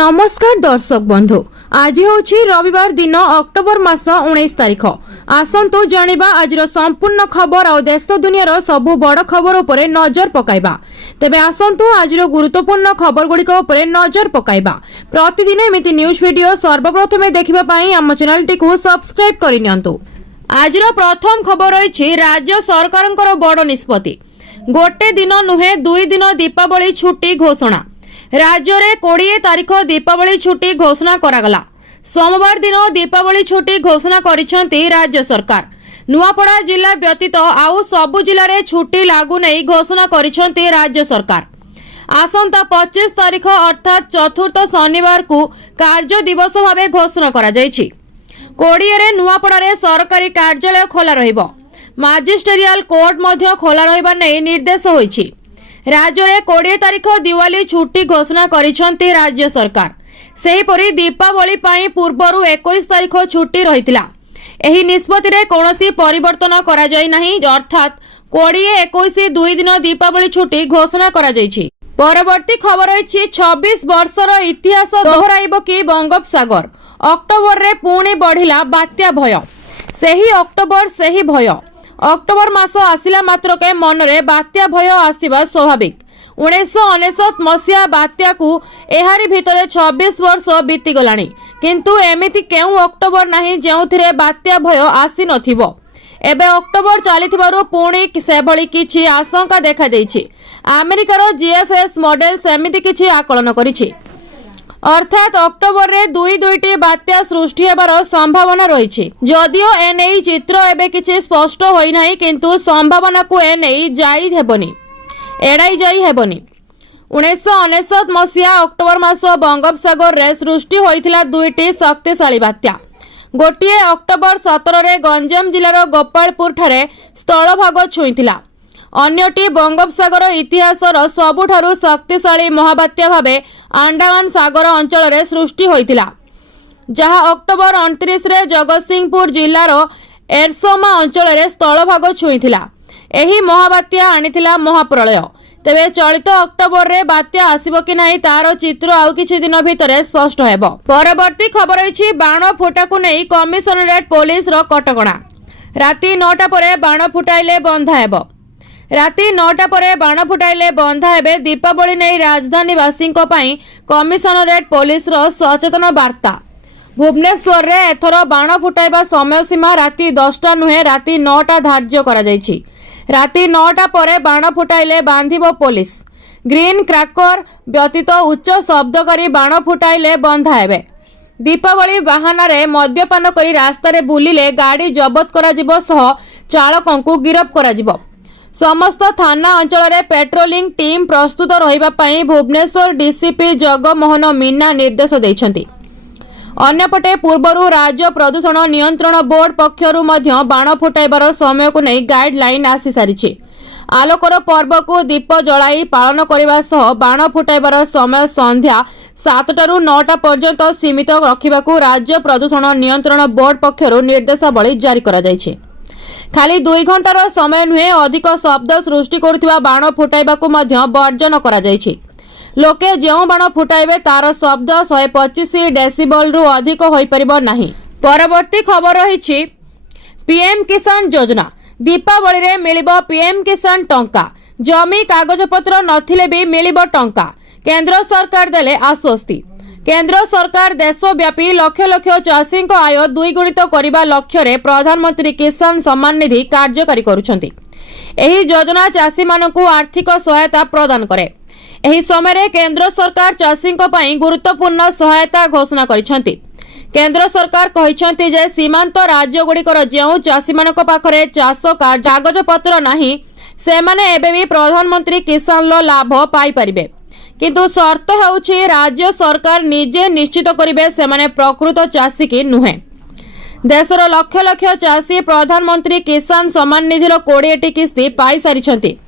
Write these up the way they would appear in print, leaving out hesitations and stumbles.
नमस्कार दर्शक बंधु आज हूँ रविवार दिन अक्टोबर मास 19 तारिख। आसतु जानिबा आजर संपूर्ण खबर और देश दुनियार सबु बड़ खबर उपरे नजर पकाइबा। तेबे आसतु आजर गुरुत्वपूर्ण खबर गुड़िक उपरे नजर पकाइबा। प्रतिदिन एमिति न्यूज वीडियो सर्वप्रथमे देखिबा पई आम चैनल टिकु सब्सक्राइब करिनियंतु। आजर प्रथम खबर रही राज्य सरकारंकर बड़ निष्पत्ति। गोटे दिन नुहे 2 दिन दीपावली छुट्टी घोषणा। राज्य में 20 तारिख दीपावली छुट्टी घोषणा करागला। सोमवार दिन दीपावली छुट्टी घोषणा करिसेंती राज्य सरकार। नुआपड़ा जिला व्यतीत आउ सबु जिले में छुट्टी लागू नहीं घोषणा करिसेंती राज्य सरकार। आसंता 25 तारिख अर्थात चतुर्थ शनिवार को कार्य दिवस भाव घोषणा करा जायछि। 20 रे नुआपड़ा रे सरकारी कार्यालय खोला रहिबो। मजिस्ट्रियल कोर्ट मध्य खोला रहिबा नै निर्देश होइछि। राज्य में 20 तारिख दिवाली छुट्टी घोषणा करिसेंती राज्य सरकार। सेहीपरि दीपावली पाई पूर्वरु 21 तारिख छुट्टी रहितिला। एही निष्पत्ति रे कोनोसी परिवर्तन करा जाय नाही, अर्थात 20, 21 2 दिन दीपावली छुट्टी घोषणा करा जायछि। परवर्ती खबर रही 26 वर्षर इतिहास दोहराइबो कि बंगोपसागर। अक्टोबर रे पुणी बढ़िला बात्या भय। सेही अक्टोबर सेही भय। अक्टोबर मास आसिला मात्र के मन रे बात्या भय आसिबा स्वाभाविक। 1999 मसीहा बात्या को एहारी भितरे 26 वर्ष बीती गलानी, किंतु एमिति केउ अक्टोबर नाही जेउथिरे बात्या भय आसी नथिबो। एबे अक्टोबर चलिथिबारु पुणी सेभली किछि आशंका देखा देछि। अमेरिकार जीएफएस मॉडल सेमिति किछि आकलन करिछि, अर्थात अक्टोबर रे 2 बात्या सृष्टि हेबार संभावना रही। जदियो एने चित्र एबे किछि स्पष्ट होई नाही, किंतु संभावना को एने एड़ाई जाई हेबनी। 1999 मसीहा अक्टोबर मास बंगोपसागर रे सृष्टि होइथिला 2टी शक्तिशाली बात्या। गोटिए अक्टोबर 17 रे गंजाम जिलार गोपालपुर ठारे स्थलभाग छुईथिला। अन्यटी बंगोपसागर इतिहासर सबुठारु शक्तिशाली महाबात्या भावे अंडमान सागर अंचल रे सृष्टि होइथिला, जहा अक्टोबर 29 रे जगतसिंहपुर जिलार एरसमा अंचल रे स्थलभाग छुईथिला। एही महाबात्या आनिथिला महाप्रलय। तेबे चलित अक्टोबर रे बात्या आसिबो कि नाही तार चित्र आउ किछि दिन भितरे स्पष्ट हेबो। परवर्ती खबर रही बाण फुटा को नहीं कमिशनरेट पुलिस रो कटकणा। राति 9टा परे बाण फुटाइले बंधा हेबो। राति 9टा परे बाण फुटाइले बंधा हेबे। दीपावली नहीं राजधानीवासी कमिशनरेट पुलिस रो सचेतन वार्ता। भुवनेश्वर रे एथर बाण फुटाइबा समय सीमा राति 10टा नुहे राति 9टा धार्य करा जायछि। राति 9टा परे बाण फुटाइले बांधिबो पुलिस। ग्रीन क्रैकर व्यतीत उच्च शब्दकारी बाण फुटाइले बंधा हेबे। दीपावली बाहाना रे मद्यपान करी रास्ता रे बुलिले गाड़ी जबत करा जिवो सह चालकंकु गिरफ करा जिवो। समस्त थाना अंचल रे पेट्रोलिंग टीम प्रस्तुत रहिबा पई भुवनेश्वर डीसीपी जगमोहन मीना निर्देश दैछंती। अन्यपटे पूर्वरु राज्य प्रदूषण नियंत्रण बोर्ड पक्षरु मध्य बाण फुटाइबार समय को नहीं गाइडलाइन आसी सारिछि। आलोकर पर्व को दीप जलाई पालन करने सह बाण फुटाइबार समय संध्या 7टारू 9टा पर्यंत सीमित रखिबाकू राज्य प्रदूषण नियंत्रण बोर्ड पक्षरु निर्देशावली जारी करा जायछि। खाली 2 घंटार समय नुहे अधिक शब्द सृष्टि करुथिबा बाण फुटाइबाकू मध्य वर्जन करा जायछि। लोके जेउ बाण फुटाइबे तार शब्द 125 डेसिबल रु अधिक होई परिबो नाही। परवर्ती खबर रही पीएम किसान योजना। दीपावली रे मिलिबो पीएम किसान टंका। जमी कागज पत्र नथिले भी मिलिबो टंका। केंद्र सरकार देले आश्वस्ति। केंद्र सरकार देशव्यापी लक्ष लक्ष चाषी आय द्विगुणित करने लक्ष्य रे प्रधानमंत्री किसान सम्मान निधि कार्यकारी करुछंती। एही योजना चाषी मानकू आर्थिक सहायता प्रदान करे। एही समय रे केंद्र सरकार चाषी गुरुत्वपूर्ण सहायता घोषणा करिसेंती। केंद्र सरकार कहिसेंती जे सीमांत राज्य गुड़िकर जेउ चाषी मानक पाखरे चाष कागज पत्र नाही सेमाने एबे भी प्रधानमंत्री किसान लो लाभ पाई परिबे, किंतु शर्त हेउछि राज्य सरकार निजे निश्चित करिबे सेमाने प्रकृत चाषी की नुहे। देशर लक्ष लक्ष चाषी प्रधानमंत्री किसान सम्मान निधिर 20टी किस्ती पाई सारिछंती।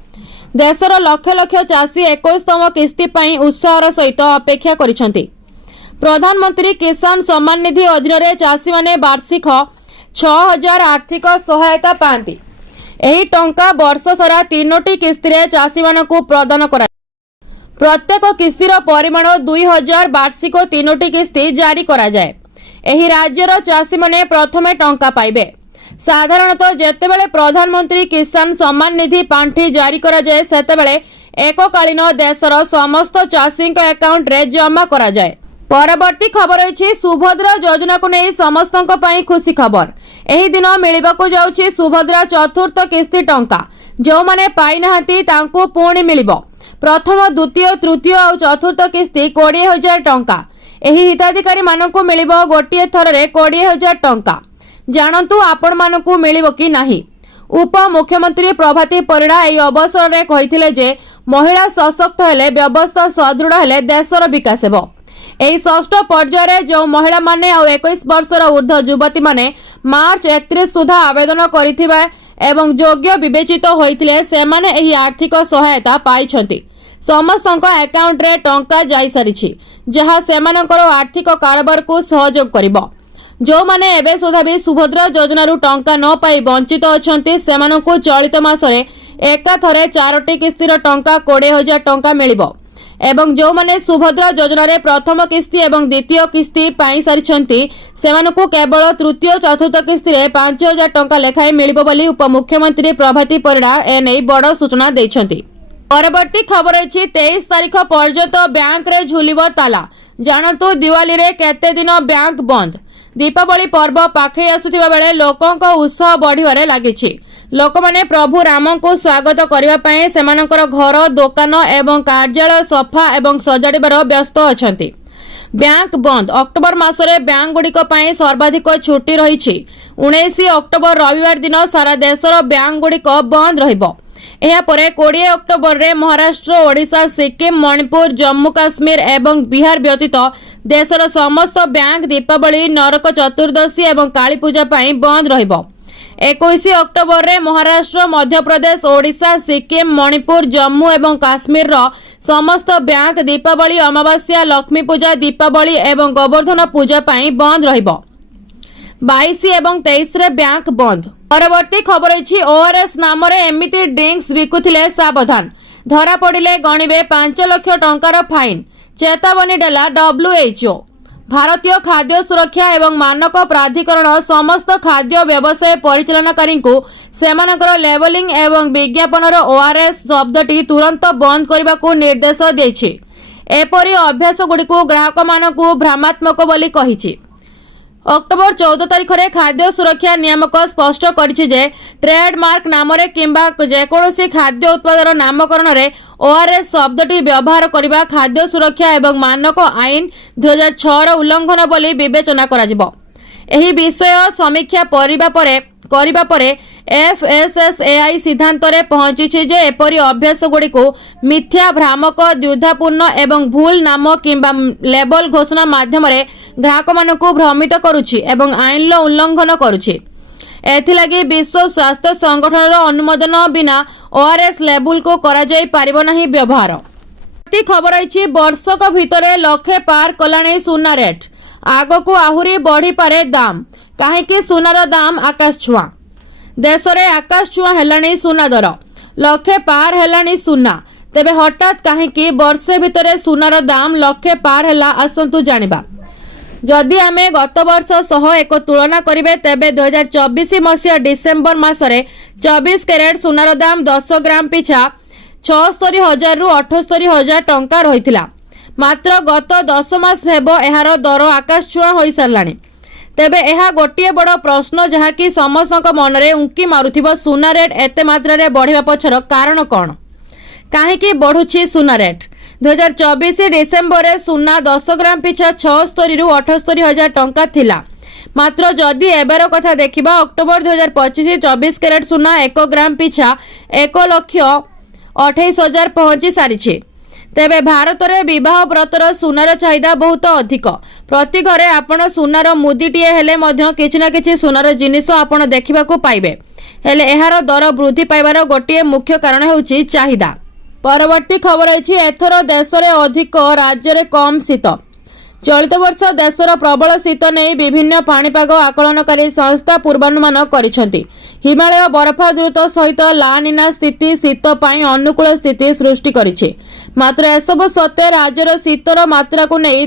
देशर लक्ष लक्ष चाषी 21तम किस्ती पाई उत्साहर सहित अपेक्षा करिछंती। प्रधानमंत्री किसान सम्मान निधि अधीन रे चाषी माने वार्षिक 6000 आर्थिक सहायता पाती। एही टंका वर्ष सारा 3टी किस्ती रे चाषी मानकू प्रदान करा। प्रत्येक किस्तिर परिमाण 2000 वार्षिक 3टी किस्ती जारी करा जाए। एही राज्यर चाषी माने प्रथमे टंका पाइबे। साधारणतः जेतेबेले प्रधानमंत्री किसान सम्मान निधि पांठी जारी करा जाए सेतेबेले एककालीन देशर समस्त चाषी अकाउंट रे जमा करा जाए। परवर्ती खबर अछि सुभद्रा योजना को नहीं समस्तक पई खुशी खबर। एही दिन मिलिबाकू जाउछि सुभद्रा चतुर्थ किस्ती टंका। जो माने पाई नाहंती तांको पुणी मिलिबो। प्रथम द्वितीय तृतीय और चतुर्थ किस्ती 20,000 टंका। एही हिताधिकारी मानकू मिलिबो गोटिए थररे 20,000 टंका। जानतु आपण मानकू मिलिबो कि नाही। उप मुख्यमंत्री प्रभाती परिड़ा एही अवसर रे कहिथिले जे महिला सशक्त हेले व्यवस्था सुदृढ़ हेले देशर विकास हेबो। एही षष्ठ पर्याय जो महिला माने और 21 वर्षर ऊर्ध्व युवती माने मार्च 31 सुधा आवेदन करिथिबा एवं योग्य विवेचित होइथिले सेमाने एही आर्थिक सहायता पाइछंती। समस्तक अकाउंट रे टंका जाई सारिछि जहा सेमानकर आर्थिक कारोबार को सहयोग करिबो। जो माने एबे सुधा भी सुभद्रा योजना रु टंका न पाई वंचित अछंती सेमानकु चलित मासरे एका थरे 4टी किस्तीर टंका 20,000 टंका मिलिबो। एवं जो माने सुभद्रा योजना रे प्रथम किस्ती एवं द्वितीय किस्ती पाई सारिछंती सेमानकु केवल तृतीय चतुर्थ किस्ती रे 5,000 टंका लेखाए मिलिबो बोली उपमुख्यमंत्री प्रभाती परिड़ा एनै बड़ सूचना दैछंती। परवर्ती खबर अछि 23 तारिख पर्यंत बैंक रे झुलिबो ताला। जानतु दिवाली रे केते दिन बैंक बंद। दीपावली पर्व पाखे आसुथिबा बेले लोकंक उत्साह बढ़िबारे लागिछि। लोकमाने प्रभु राम को स्वागत करबा पई सेमानकर घर दुकान एवं कार्यालय सफा एवं सजाड़िबार व्यस्त अछंती। बैंक बंद। अक्टोबर मासरे बैंक गुड़िक पई सर्वाधिक छुट्टी रहिछि। 19 अक्टोबर रविवार दिन सारा देशर बैंक गुड़िक बंद रहिबो। एहा परे 20 अक्टोबर रे महाराष्ट्र, ओडिशा, सिक्किम, मणिपुर, जम्मू काश्मीर एवं बिहार व्यतीत देशर समस्त बैंक दीपावली, नरक चतुर्दशी एवं काली पूजा पई बंद रहिबो। 21 अक्टोबर रे महाराष्ट्र, मध्य प्रदेश, ओडिशा, सिक्किम, मणिपुर, जम्मू एवं काश्मीर रो समस्त बैंक दीपावली, अमावास्या, लक्ष्मी पूजा, दीपावली एवं गोवर्धन पूजा पई बंद रहिबो। 22 एवं 23 रे बैंक बंद। परवर्ती खबर अछि ओआरएस नाम रे एमिति ड्रिंक्स बिकुथिले सावधान। धरा पड़िले गणिबे 5 लाख टंकार फाइन। चेतावनी देला WHO। भारतीय खाद्य सुरक्षा एवं मानक प्राधिकरण समस्त खाद्य व्यवसाय परिचालनकारी को सेमानकर लेबलिंग एवं विज्ञापन ओआरएस शब्दटी तुरंत बंद करने को निर्देश देछि। एपरि अभ्यास गुड़ी ग्राहक मानकु भ्रामात्मक बोली कहिछि। अक्टोबर 14 तारिख रे खाद्य सुरक्षा नियामक स्पष्ट करिछि जे ट्रेडमार्क नाम रे किंबा जेकोसी खाद्य उत्पादन नामकरण रे ओआरएस शब्दटी व्यवहार करबा खाद्य सुरक्षा एवं मानक आईन 2006 रो उल्लंघन बोली विवेचना करा जिवो। एही विषय समीक्षा करिबा परे FSSAI सिद्धांत रे पहुंची जे एपरि अभ्यास गुड़ी को मिथ्या, भ्रामक, द्विधापूर्ण एवं भूल नाम किंबा लेबल घोषणा माध्यम रे ग्राहक मानकु भ्रमित करुछि एवं आईन लो उल्लंघन करुछि। एथिलागी विश्व स्वास्थ्य संगठन रो अनुमोदन बिना ओआरएस लेबल को करा जाई पारिबो नाही व्यवहार। खबर अछि वर्षक भितरे लक्षे पार कलाणी सुना रेट। आगको आहुरी बढ़ी पारे दाम। काहेकि सुनार दाम आकाश छुआ। देश रे आकाश छुआ हेलाणी सुना दर। लक्षे पार हेलाणी सुना। तेबे हठात काहेकि वर्षे भितरे सुनार दाम लक्षे पार हेला आसंतु जानिबा। जदि आमे गत वर्ष सह एक तुलना करिवे तेबे 2024 मसिया डिसेंबर मासरे 24 कैरेट सुनार दाम 10 ग्राम पिछा 76,000 रु 78,000 टंका रहिथिला। मात्र गत 10 मास हेबो एहार दर आकाश छुआ होई सरलाणी। तेबे एहा गोटिए बड़ प्रश्न जहाँकि समस्त मनरे उंकी मारुथिबो सुना रेट एते मात्रा रे बढ़िबा पछर कारण कोन? काहेकि बढ़ुछि सुना रेट? 2024 डिसेंबर रे सुना 10 ग्राम पिछा 76 रु 78,000 टंका थिला। मात्र जदि एबार कथा देखिबा अक्टोबर 2025 24 कैरेट सुना 1 ग्राम पिछा 1,28,000 पहुंची सारिछि। तेबे भारत रे विवाह व्रतर सुनार चाहिदा बहुत अधिक। प्रति घरे आपण सुनार मुदीटीए हेले मध्य किछि ना किछि सुनार जिनिस आपण देखिबाकू पाइबे। हेले एहार दर वृद्धि पाइबार गोटिए मुख्य कारण हेउछि चाहिदा। परवर्ती खबर अछि एथर देश रे अधिक राज्य रे कम शीत। चलित वर्ष देशर प्रबल शीत नहीं विभिन्न पाणीपाग आकलनकारी संस्था पूर्वानुमान करिसेंति। हिमालय बरफादृत सहित लानिना स्थिति शीत पाई अनुकूल स्थिति सृष्टि करिछि। मात्र एसबु सत्वे राज्यर शीतर मात्रा को नहीं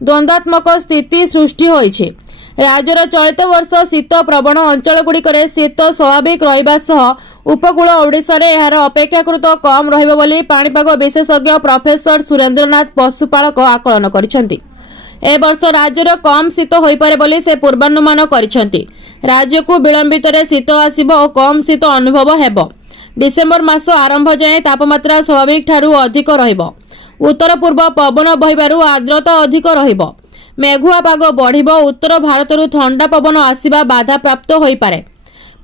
द्वंद्वात्मक स्थिति सृष्टि होइछि। राज्यर चलित वर्ष शीत प्रवण अंचलगुड़िकरे शीत स्वाभाविक रहिबा सह उपकूल ओडिशा रे एहार अपेक्षाकृत कम रहिबो बोली पाणीपाग विशेषज्ञ प्रोफेसर सुरेंद्रनाथ पशुपालक आकलन करिसेंति। ए वर्ष राज्यर कम शीत होई पारे बोली से पूर्वानुमान करिसेंति। राज्य को विलंबित रे शीत आसिबो और कम शीत अनुभव हेबो। डिसेंबर मास आरंभ जाए तापमात्रा स्वाभाविक ठारू अधिक रहिबो। उत्तर पूर्व पवन बहिबारु आर्द्रता अधिक रहिबो। मेघुआ पाग बढ़िबो। उत्तर भारतरु ठंडा पवन आसिबा बाधा प्राप्त होई पारे।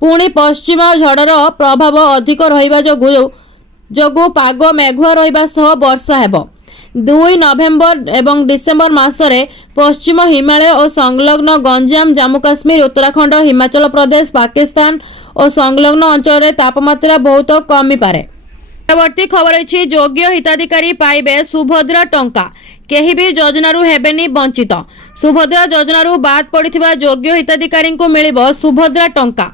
पुणी पश्चिम झड़र प्रभाव अधिक रहिबा जोगु पाग मेघुआ रहिबा सह वर्षा हेबो। 2 नवेम्बर एवं डिसेम्बर मासरे पश्चिम हिमालय और संलग्न गंजाम जम्मू काश्मीर उत्तराखंड हिमाचल प्रदेश पाकिस्तान और संलग्न अंचल तापमात्रा बहुत कमी पारे। परवर्ती खबर अछि योग्य हिताधिकारी पाइबे सुभद्रा टंका। केही भी योजनारू हेबेनी वंचित। सुभद्रा योजनारू बाद पड़िथिबा योग्य हिताधिकारी को मिलिबो सुभद्रा टंका।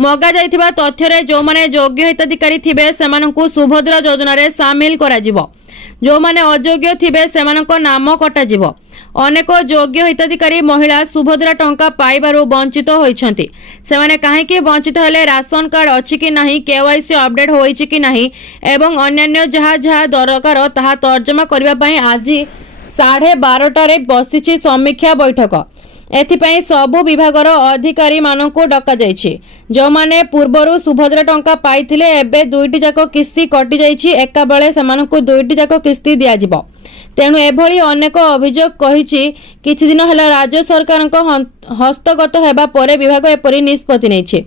मगा जाइथिबा तथ्यरे जो माने योग्य हिताधिकारी थिबे सेमानंकु सुभद्रा योजना रे शामिल करा जिवो। जो माने अयोग्य थिबे सेमानंको नाम कटा जिवो। अनेक योग्य हिताधिकारी महिला सुभद्रा टंका पाइबारू वंचित होइछंती। सेमाने काहेकि वंचित हेले राशन कार्ड अछि कि नाही, केवाईसी अपडेट होइछि कि नाही एवं अन्यान्य जहा जहा दरकार ताहा तर्जमा करबा पई आज 12:30 रे बसिछि समीक्षा बैठक। एथिपाई सबु विभागर अधिकारी मानकु डका जाइछि। जो माने पूर्वरु सुभद्रा टंका पाइथिले एबे 2टी जाक किस्ती कटि जाइछि। एका बेले सेमानकु 2टी जाक किस्ती दिया जिवो। तेणु एभली अनेक अभियोग कहिछि। किछि दिन हेला राज्य सरकारक हस्तगत हेबा परे विभाग एपरि निष्पत्ति नेछि।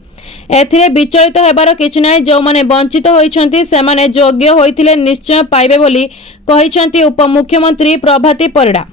एथिरे विचलित हेबार किछि नै। जो माने वंचित होइछंती सेमाने योग्य होइथिले निश्चय पाइबे बोली कहिछंती उपमुख्यमंत्री प्रभाती परिडा।